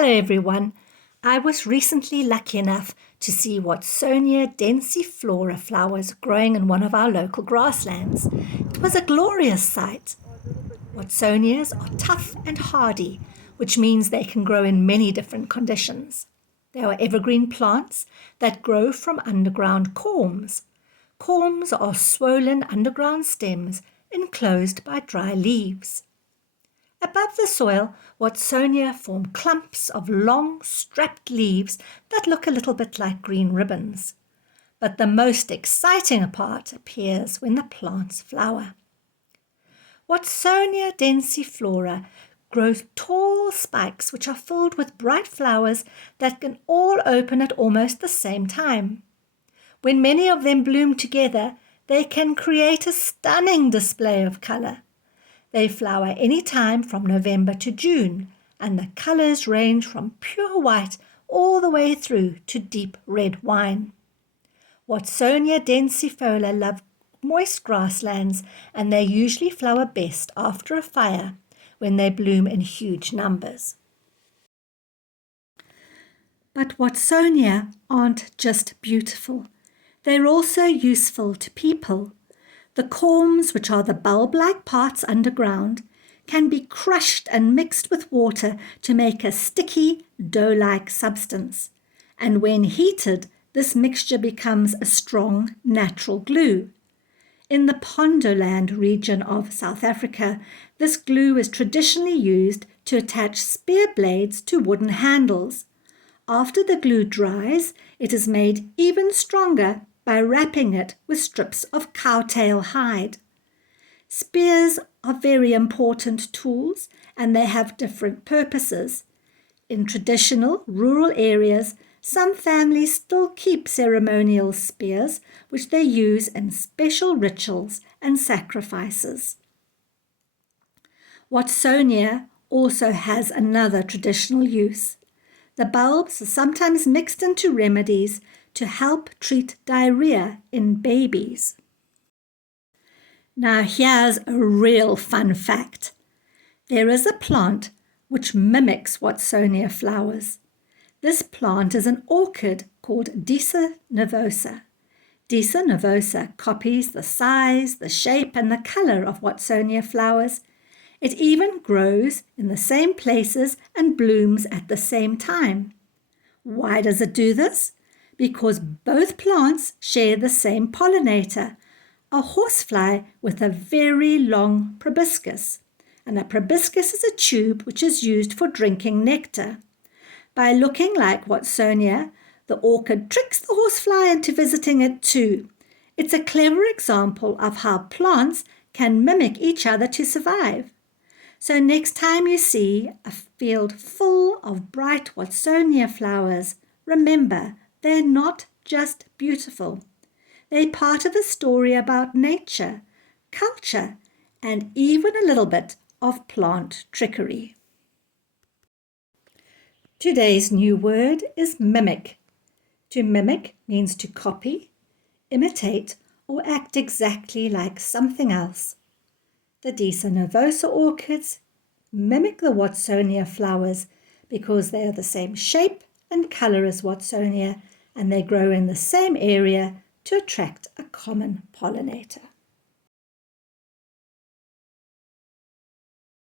Hello everyone. I was recently lucky enough to see Watsonia densiflora flowers growing in one of our local grasslands. It was a glorious sight. Watsonias are tough and hardy, which means they can grow in many different conditions. They are evergreen plants that grow from underground corms. Corms are swollen underground stems enclosed by dry leaves. Above the soil, Watsonia form clumps of long, strapped leaves that look a little bit like green ribbons. But the most exciting part appears when the plants flower. Watsonia densiflora grows tall spikes which are filled with bright flowers that can all open at almost the same time. When many of them bloom together, they can create a stunning display of color. They flower any time from November to June, and the colors range from pure white all the way through to deep red wine. Watsonia densiflora love moist grasslands, and they usually flower best after a fire when they bloom in huge numbers. But Watsonia aren't just beautiful. They're also useful to people. The corms, which are the bulb-like parts underground, can be crushed and mixed with water to make a sticky, dough-like substance. And when heated, this mixture becomes a strong, natural glue. In the Pondoland region of South Africa, this glue is traditionally used to attach spear blades to wooden handles. After the glue dries, it is made even stronger by wrapping it with strips of cowtail hide. Spears are very important tools, and they have different purposes. In traditional rural areas, some families still keep ceremonial spears, which they use in special rituals and sacrifices. Watsonia also has another traditional use. The bulbs are sometimes mixed into remedies to help treat diarrhea in babies. Now here's a real fun fact. There is a plant which mimics Watsonia flowers. This plant is an orchid called Disa nervosa. Disa nervosa copies the size, the shape, and the color of Watsonia flowers. It even grows in the same places and blooms at the same time. Why does it do this? Because both plants share the same pollinator, a horsefly with a very long proboscis. And a proboscis is a tube which is used for drinking nectar. By looking like Watsonia, the orchid tricks the horsefly into visiting it too. It's a clever example of how plants can mimic each other to survive. So next time you see a field full of bright Watsonia flowers, remember, they're not just beautiful. They're part of a story about nature, culture, and even a little bit of plant trickery. Today's new word is mimic. To mimic means to copy, imitate, or act exactly like something else. The Disa nervosa orchids mimic the Watsonia flowers because they are the same shape and color as Watsonia, and they grow in the same area to attract a common pollinator.